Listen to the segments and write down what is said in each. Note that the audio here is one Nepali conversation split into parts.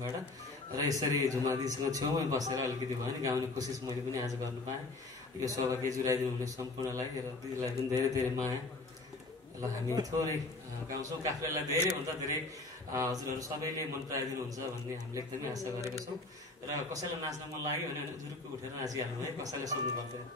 बाट र यसरी झुमादीसँग छेउमै बसेर अलिकति भयो नि गाउने कोसिस मैले पनि आज गर्न पाएँ। यो सौभाग्य जुराइदिनु हुने सम्पूर्णलाई र दिदीलाई पनि धेरै धेरै माया। ल हामी थोरै गाउँछौँ, काफ्लेलाई धेरैभन्दा धेरै हजुरहरू सबैले मन पराइदिनुहुन्छ भन्ने हामीले एकदमै आशा गरेका छौँ। र कसैलाई नाच्न मन लाग्यो भने जुरुक्क उठेर नाचिहाल्नु है, कसैले सोध्नु पर्दैन।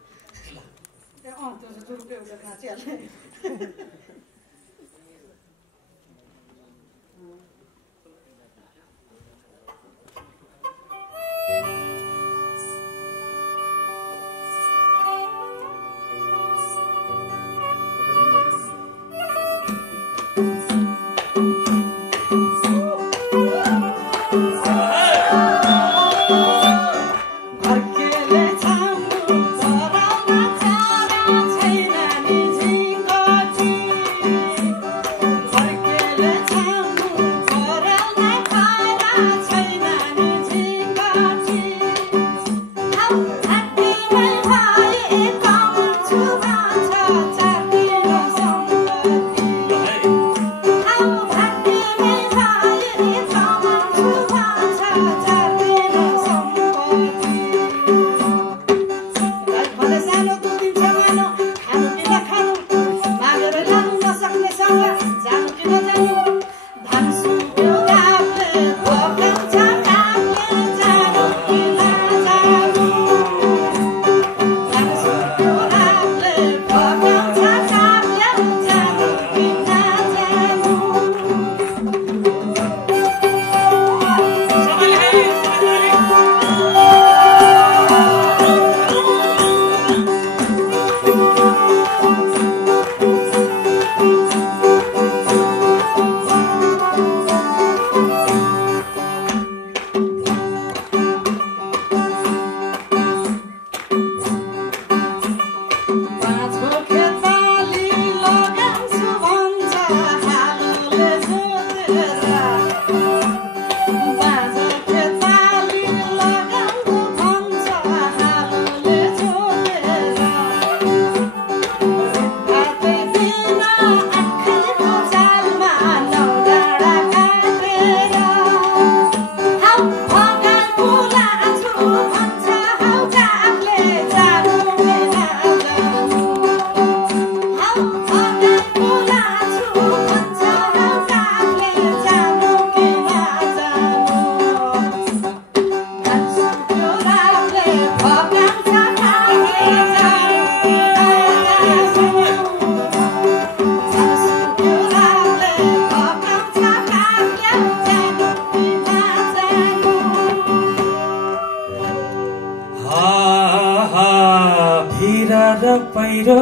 पहिरो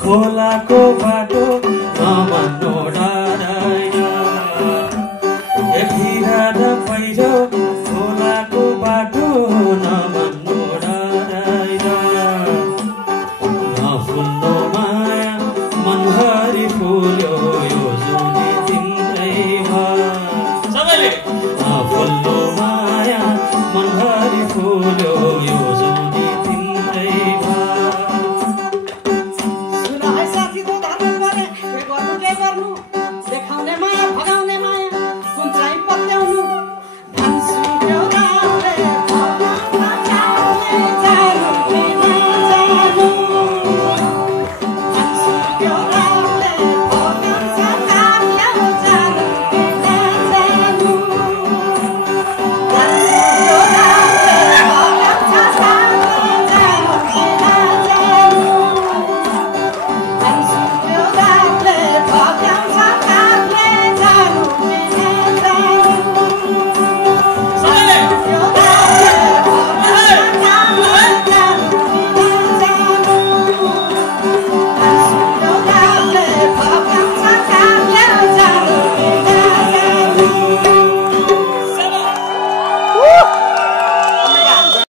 खोलाको बाटो नमान्नु डराइन, भिरा र पहिरो खोलाको बाटो नमान्नु डराइन, नफुल्लो माया मनभरि फुल्यो यो जुनी तिम्रैमा, सबैले नफुल्लो माया मनभरि फुल्यो यो जुनी तिम्रैमा।